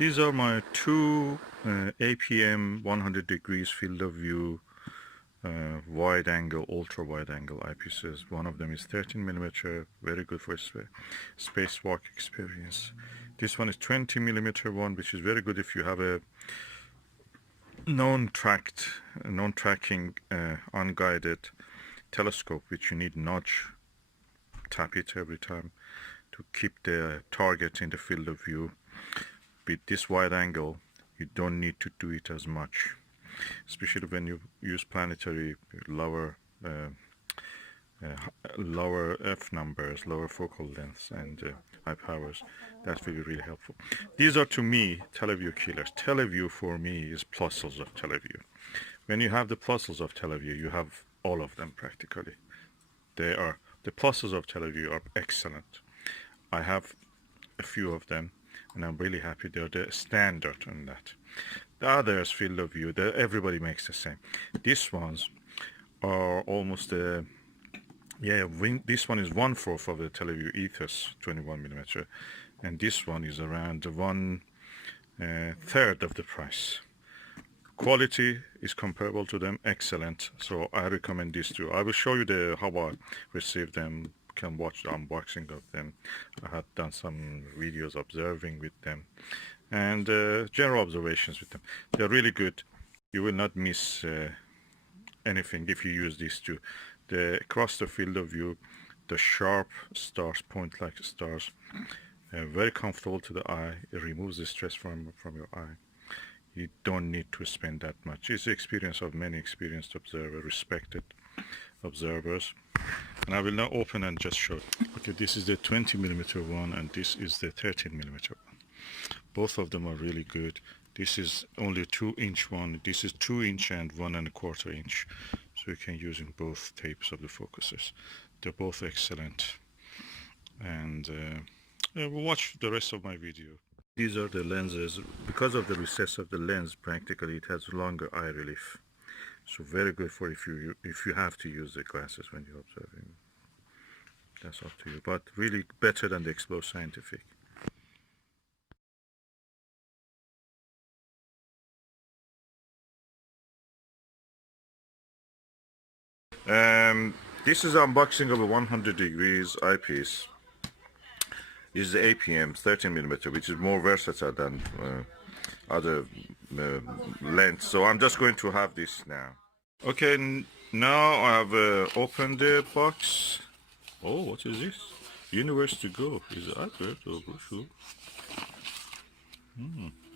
These are my two APM 100 degrees field of view wide angle, ultra wide angle eyepieces. One of them is 13mm, very good for spacewalk experience. This one is 20mm one, which is very good if you have a non-tracking unguided telescope, which you need nudge, tap it every time to keep the target in the field of view. With this wide angle, you don't need to do it as much, especially when you use planetary lower f numbers, lower focal lengths, and high powers. That will be really helpful. These are, to me, Televue-Killers. Televue for me is Plossls of Televue. When you have the Plossls of Televue, you have all of them practically. The Plossls of Televue are excellent. I have a few of them, and I'm really happy. They're the standard on that. The others, field of view, everybody makes the same. These ones are almost this one is 1/4 of the Televue Ethos 21mm, and this one is around 1/3 of the price. Quality is comparable to them, excellent. So I recommend these two. I will show you how I received them. You can watch the unboxing of them. I have done some videos observing with them, and general observations with them. They're really good. You will not miss anything if you use these two. Across the field of view, the sharp stars, point like stars, very comfortable to the eye. It removes the stress from your eye. You don't need to spend that much. It's the experience of many experienced observers, respected observers. And I will now open and just show. Okay, this is the 20mm one, and this is the 13mm one. Both of them are really good. This is only a 2-inch one. This is 2-inch and 1¼ inch. So you can use in both tapes of the focuses. They're both excellent. And we'll watch the rest of my video. These are the lenses. Because of the recess of the lens, practically it has longer eye relief. So very good for if you have to use the glasses when you're observing. That's up to you. But really better than the Explore Scientific. This is unboxing of a 100 degrees eyepiece. This is the APM 13mm, which is more versatile than other lengths. So I'm just going to have this now. Okay, now I have opened the box. Oh, what is this? Universe to Go. Is it advert or brochure?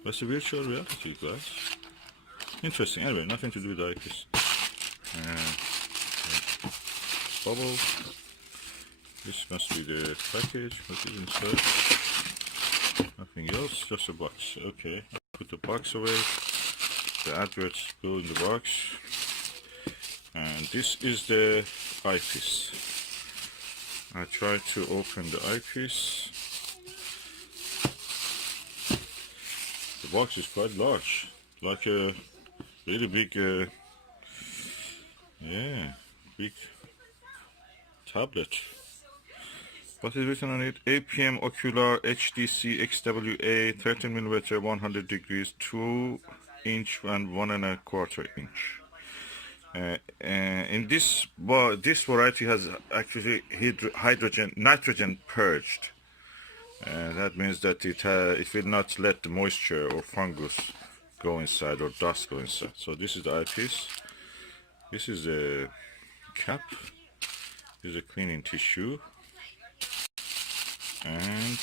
That's a virtual reality, guys. Interesting. Anyway, nothing to do with the eyepiece. Bubble. This must be the package. What is inside? Nothing else, just a box. Okay, put the box away. The adverts go in the box. And this is the eyepiece. I try to open the eyepiece. The box is quite large, like a really big, big tablet. What is written on it? APM Ocular HDC XWA 13mm 100 degrees 2-inch and 1¼ inch. In this variety has actually nitrogen purged. That means that it will not let the moisture or fungus go inside or dust go inside. So this is the eyepiece. This is a cap. This is a cleaning tissue. And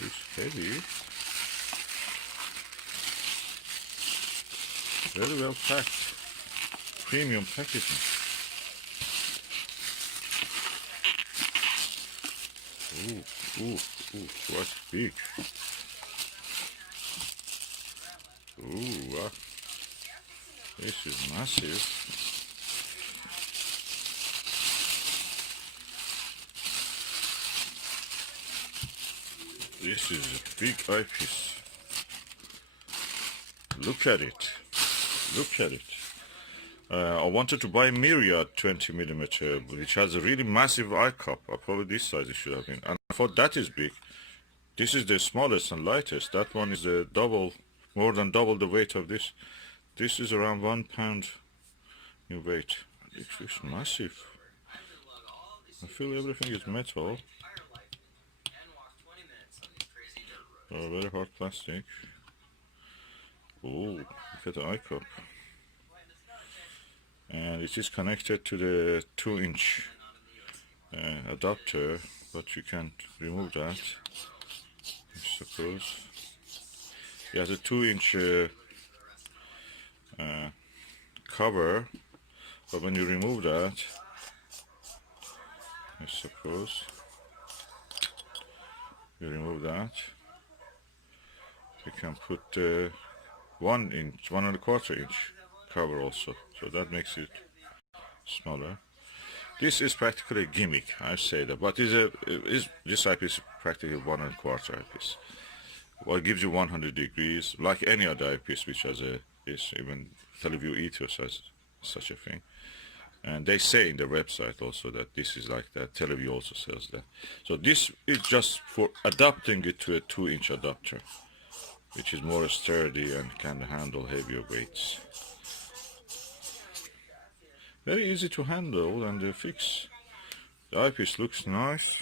it's heavy. Very well packed. Premium packaging. Ooh, quite big. Ooh, this is massive. This is a big eyepiece. Look at it. Look at it. I wanted to buy a Myriad 20mm, which has a really massive eye cup. Probably this size it should have been. And I thought that is big. This is the smallest and lightest. That one is the double, more than double the weight of this. This is around 1 pound in weight. It's massive. I feel everything is metal. Very hard plastic. Oh, look at the eye cup. And it is connected to the 2-inch adapter, but you can't remove that, I suppose. It has a 2-inch cover, but when you remove that, I suppose, you remove that, you can put 1 inch, 1¼ inch cover also, so that makes it smaller. This is practically a gimmick, I say that, but this eyepiece is practically 1¼ eyepiece. Well, it gives you 100 degrees, like any other eyepiece which has even Televue Ethos has such a thing. And they say in the website also that this is like that. Televue also sells that. So this is just for adapting it to a 2-inch adapter, which is more sturdy and can handle heavier weights. Very easy to handle and fix. The eyepiece looks nice.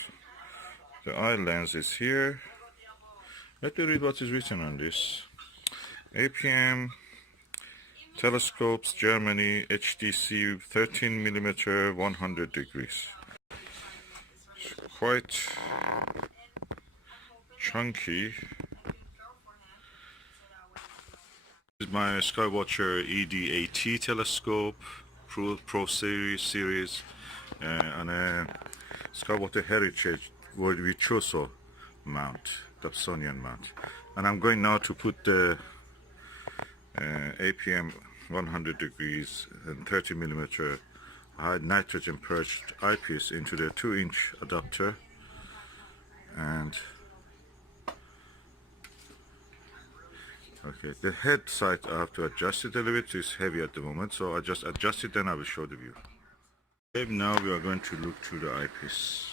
The eye lens is here. Let me read what is written on this. APM Telescopes, Germany, HDC 13mm, 100 degrees. It's quite chunky. This is my Skywatcher ED-AT telescope, Pro series, and a Skywatcher Heritage Virtuoso mount, Dobsonian mount. And I'm going now to put the APM 100 degrees and 30mm high nitrogen purged eyepiece into the 2-inch adapter, and okay, the head side I have to adjust it a little bit. It's heavy at the moment, so I just adjust it, then I will show the view. Okay, now we are going to look through the eyepiece.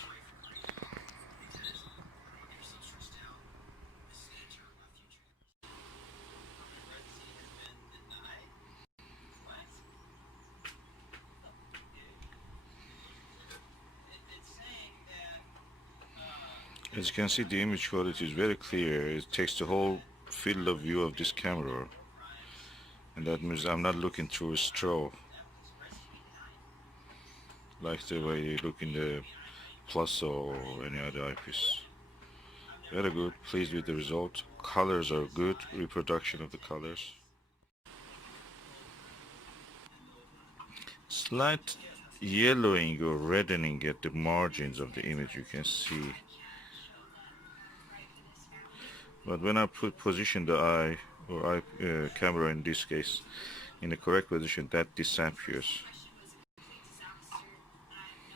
As you can see, the image quality is very clear. It takes the whole field of view of this camera, and that means I'm not looking through a straw like the way you look in the Plossl or any other eyepiece. Very good, pleased with the result. Colors are good, reproduction of the colors. Slight yellowing or reddening at the margins of the image, you can see. But when I position the eye or camera in this case in the correct position, that disappears.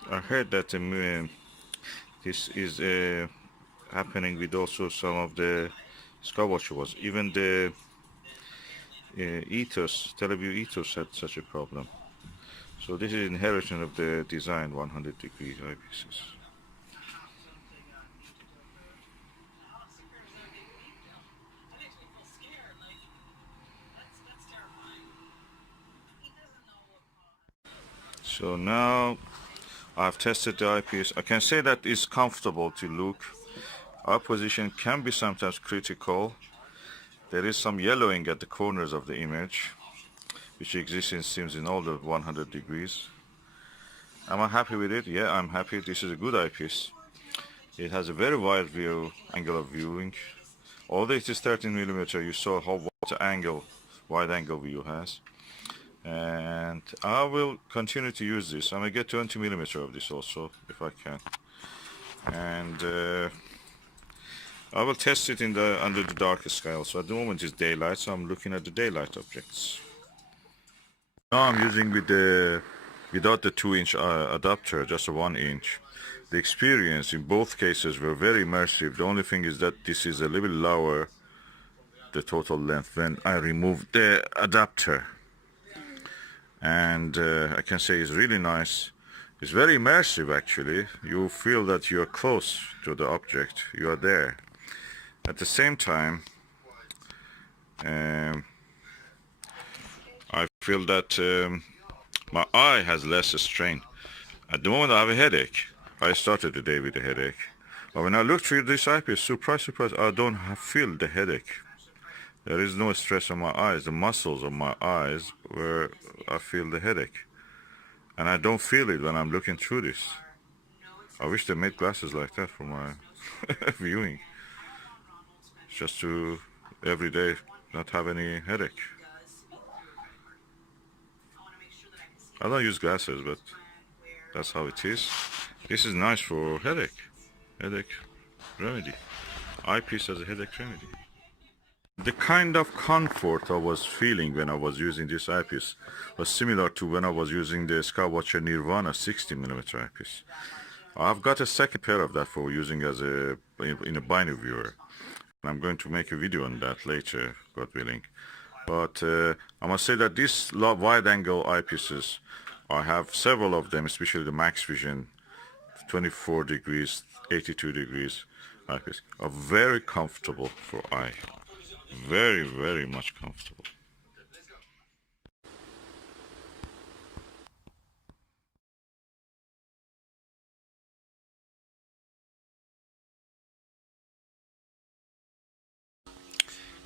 I heard that this is happening with also some of the Skywatcher was. Even the ethos, Televue Ethos had such a problem. So this is inheritance of the design 100 degree eyepieces. So now I've tested the eyepiece. I can say that it's comfortable to look. Eye position can be sometimes critical. There is some yellowing at the corners of the image, which exists in seems in all the 100 degrees. Am I happy with it? Yeah, I'm happy. This is a good eyepiece. It has a very wide angle of viewing. Although it is 13mm, you saw how wide angle view has. And I will continue to use this. I'm gonna get 20mm of this also if I can, and I will test it under the darkest sky also. At the moment it's daylight, so I'm looking at the daylight objects. Now I'm using without the 2-inch adapter, just a 1-inch. The experience in both cases were very immersive. The only thing is that this is a little bit lower, the total length, when I removed the adapter. And I can say it's really nice. It's very immersive actually. You feel that you're close to the object, you are there. At the same time, I feel that my eye has less strain. At the moment I have a headache. I started the day with a headache. But when I look through this eyepiece, surprise, surprise, I don't feel the headache. There is no stress on my eyes, the muscles of my eyes where I feel the headache. And I don't feel it when I'm looking through this. I wish they made glasses like that for my viewing. Just to, every day, not have any headache. I don't use glasses, but that's how it is. This is nice for headache remedy. Eyepiece as a headache remedy. The kind of comfort I was feeling when I was using this eyepiece was similar to when I was using the Skywatcher Nirvana 60mm eyepiece. I've got a second pair of that for using as in a binary viewer. And I'm going to make a video on that later, God willing. But I must say that these wide-angle eyepieces, I have several of them, especially the Max Vision 24 degrees, 82 degrees eyepiece, are very comfortable for eye. Very, very much comfortable.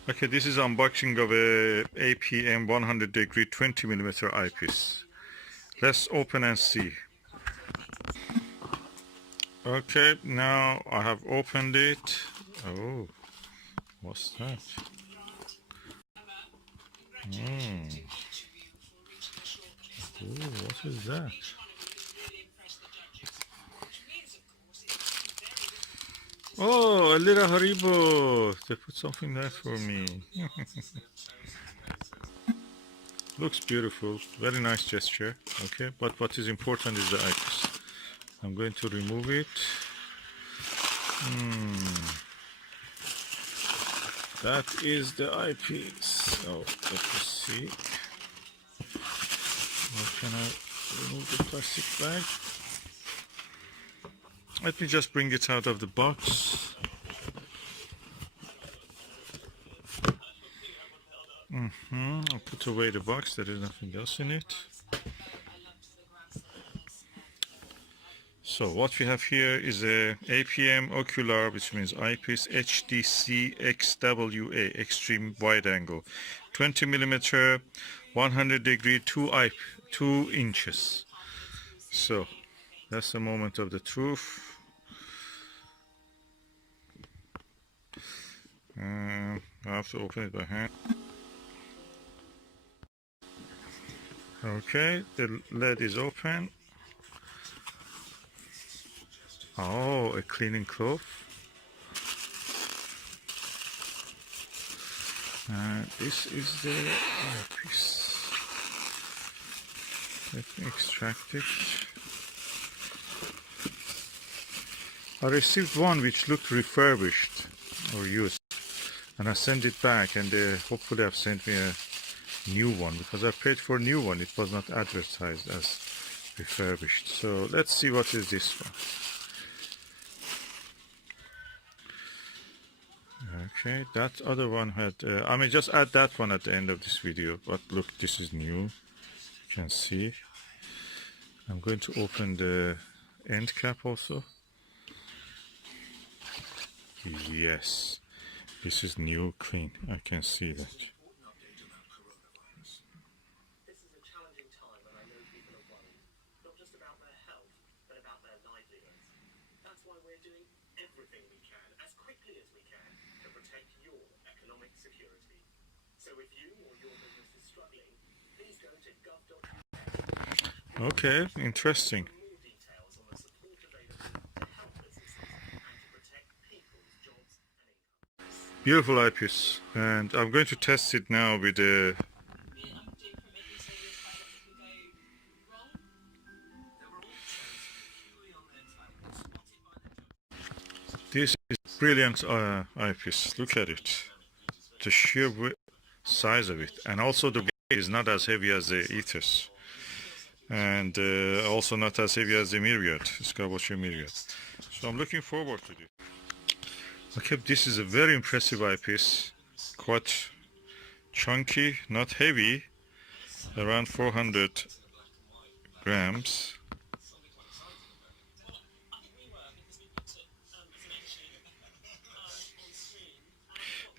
Okay, this is unboxing of a APM 100 degree 20mm eyepiece. Let's open and see. Okay, now I have opened it. Oh, what's that? Oh, what is that? Oh, a little Haribo. They put something there for me. Looks beautiful. Very nice gesture. Okay, but what is important is the eyepiece. I'm going to remove it. That is the eyepiece. Oh, let me see. How can I remove the plastic bag? Let me just bring it out of the box. I'll put away the box. There is nothing else in it. So what we have here is a APM ocular, which means eyepiece HDC XWA, extreme wide angle, 20mm, 100 degree, 2 inches. So that's the moment of the truth. I have to open it by hand. Okay, the lid is open. Oh, a cleaning cloth. This is the eyepiece. Let me extract it. I received one which looked refurbished or used, and I sent it back, and they hopefully have sent me a new one, because I paid for a new one. It was not advertised as refurbished. So let's see what is this one. Okay, that other one had I may just add that one at the end of this video, but look, this is new. You can see. I'm going to open the end cap also. Yes, this is new, clean. I can see that. Okay, interesting. Beautiful eyepiece, and I'm going to test it now with the this is brilliant eyepiece. Look at it, the sheer size of it, and also the weight is not as heavy as the ethos, and also not as heavy as the Myriad, Skywatcher Myriad. So I'm looking forward to this. Okay, this is a very impressive eyepiece, quite chunky, not heavy, around 400 grams.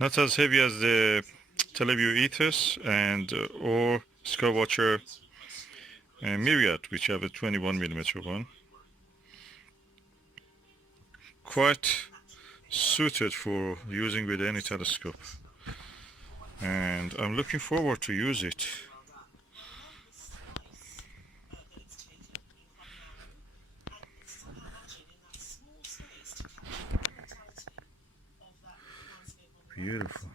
Not as heavy as the Televue ethos and or Skywatcher Myriad, which have a 21mm one. Quite suited for using with any telescope, and I'm looking forward to use it. Beautiful.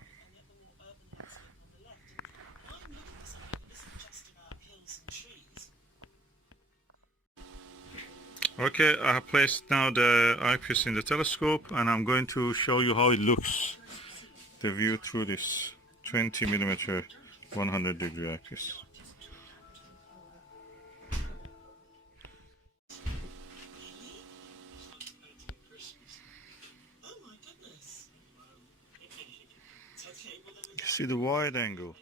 Okay, I have placed now the eyepiece in the telescope, and I'm going to show you how it looks, the view through this 20mm 100-degree eyepiece. You see the wide angle.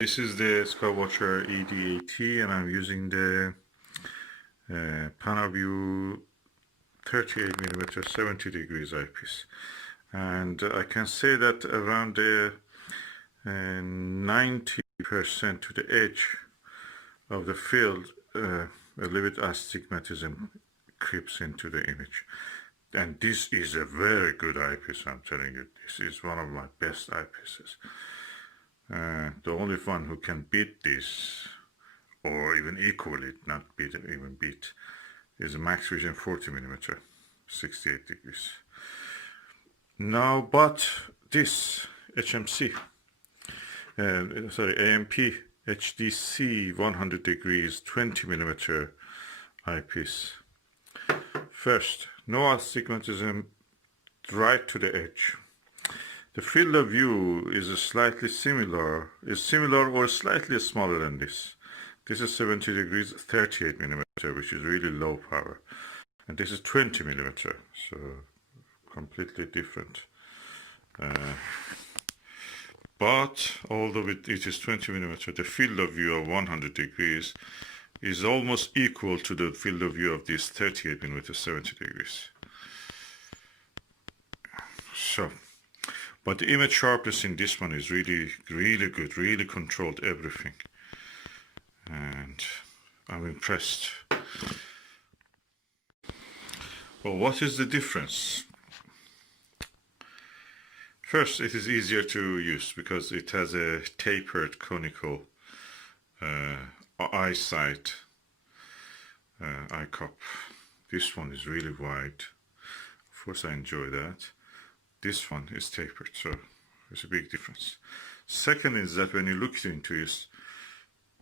This is the Skywatcher ED80, and I'm using the Panaview 38mm 70 degrees eyepiece. And I can say that around the 90% to the edge of the field, a little bit astigmatism creeps into the image. And this is a very good eyepiece, I'm telling you. This is one of my best eyepieces. The only one who can beat this, or even equal it, not beat, even beat, is a Max Vision 40mm, 68 degrees. Now, but this HMC, AMP HDC 100 degrees 20mm eyepiece. First, no astigmatism right to the edge. The field of view is slightly similar, or slightly smaller than this. This is 70 degrees 38mm, which is really low power. And this is 20mm, so completely different. But although it is 20mm, the field of view of 100 degrees is almost equal to the field of view of this 38mm 70 degrees. So, but the image sharpness in this one is really, really good, really controlled everything. And I'm impressed. Well, what is the difference? First, it is easier to use because it has a tapered conical eye sight, eye cup. This one is really wide. Of course, I enjoy that. This one is tapered, so there's a big difference. Second is that when you look into it,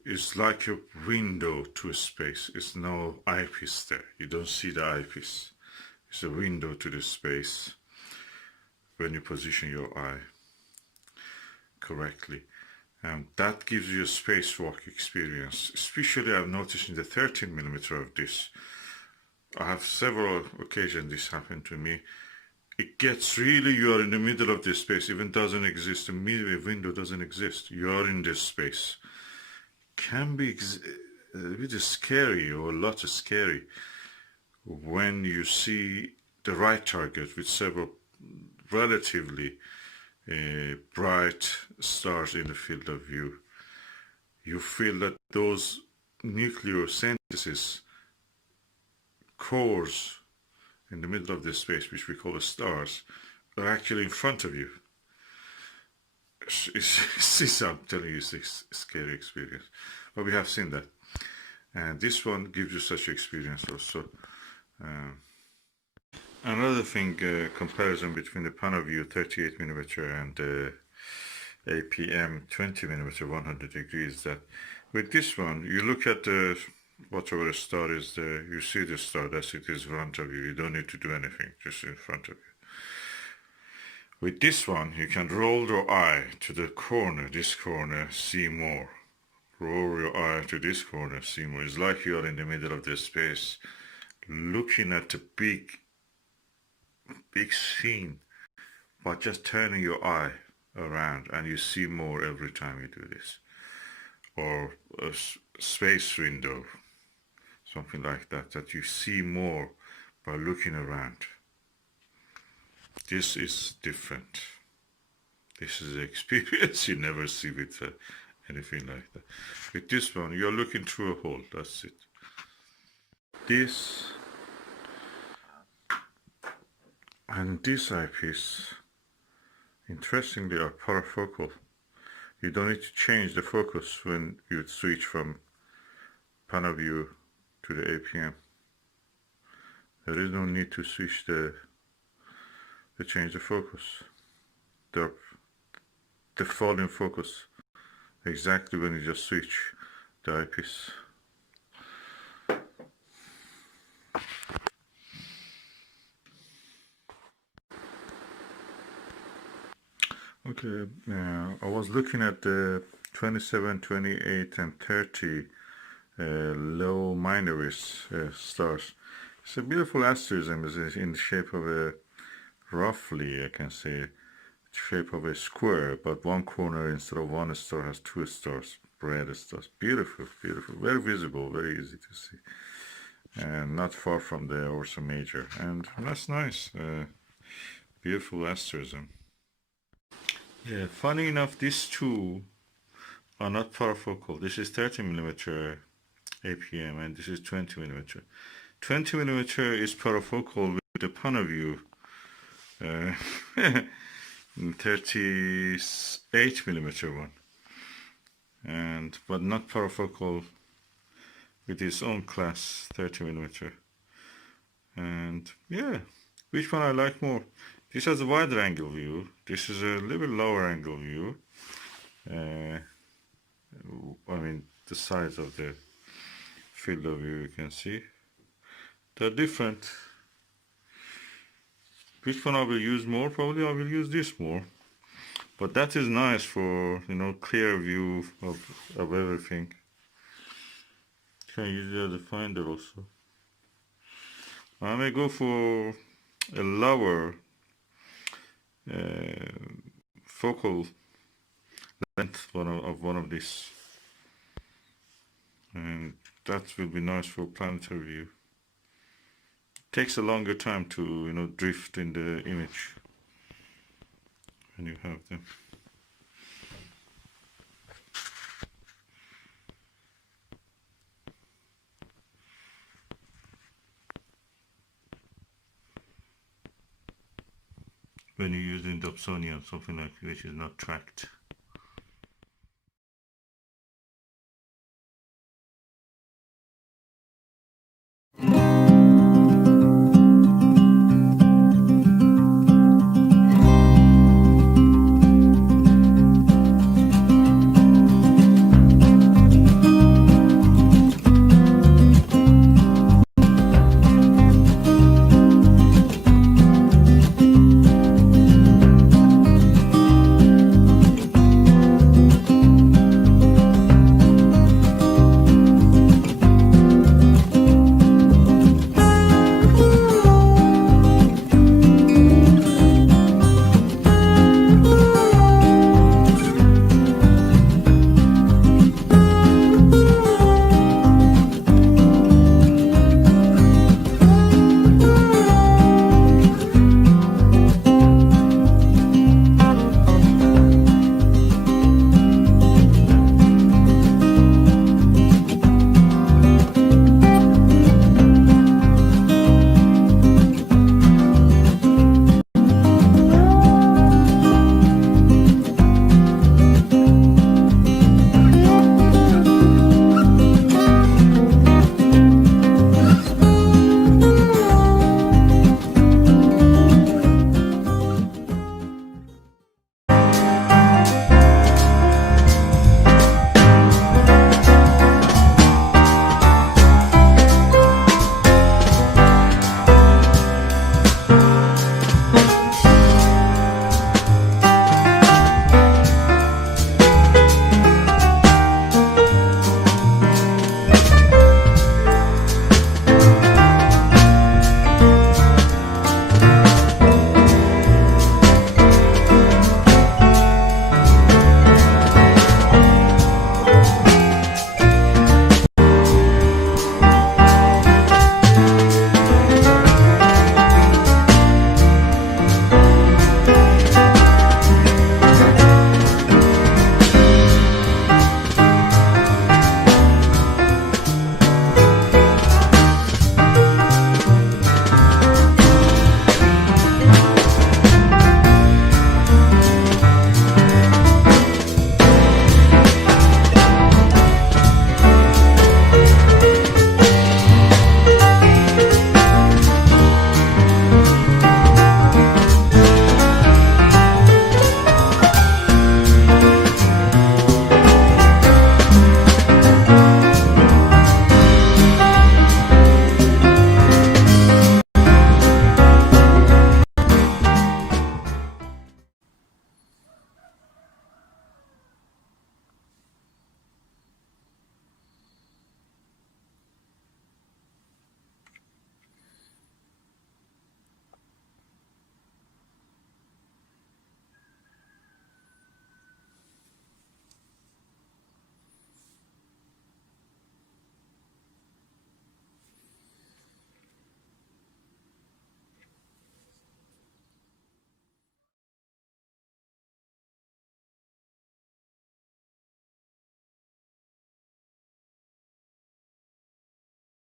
it's like a window to a space. It's no eyepiece there. You don't see the eyepiece. It's a window to the space when you position your eye correctly. That gives you a spacewalk experience. Especially I've noticed in the 13mm of this. I have several occasions this happened to me. It gets really, you are in the middle of this space, even doesn't exist, a window doesn't exist. You are in this space. Can be a bit scary, or a lot of scary, when you see the right target with several relatively bright stars in the field of view. You feel that those nuclear synthesis cores in the middle of this space, which we call the stars, are actually in front of you. I'm telling you, it's a scary experience. But we have seen that. And this one gives you such experience also. Another thing, comparison between the Panaview 38mm and the APM 20mm 100 degrees, that with this one, you look at the whatever the star is there, you see the star, that's it, is in front of you. You don't need to do anything, just in front of you. With this one, you can roll your eye to the corner, this corner, see more. Roll your eye to this corner, see more. It's like you are in the middle of the space, looking at the big scene, but just turning your eye around and you see more every time you do this. Or a space window, something like that, that you see more by looking around. This is different. This is an experience you never see with anything like that. With this one, you're looking through a hole, that's it. This and this eyepiece, interestingly, are parafocal. You don't need to change the focus when you switch from Panaview to the APM. There is no need to switch to change the focus. They're fall in focus exactly when you just switch the eyepiece. Okay, I was looking at the 27, 28 and 30 low minoris stars. It's a beautiful asterism. It's in the shape of a, roughly I can say, shape of a square, but one corner instead of one star has two stars, red stars. Beautiful, beautiful, very visible, very easy to see, and not far from the Ursa Major, and that's nice. Beautiful asterism. Yeah, funny enough, these two are not parafocal. This is 30mm APM and this is 20mm. 20mm is parafocal with the Panaview 38mm one, and but not parafocal with its own class 30mm. And yeah, which one I like more? This has a wider angle view. This is a little lower angle view. I mean, the size of the field of view you can see. They're different. Which one I will use more? Probably I will use this more. But that is nice for, you know, clear view of everything. You can use the other finder also. I may go for a lower focal length of one of these, and that will be nice for planetary view. It takes a longer time to, you know, drift in the image when you have them. When you're using Dobsonian, something like which is not tracked.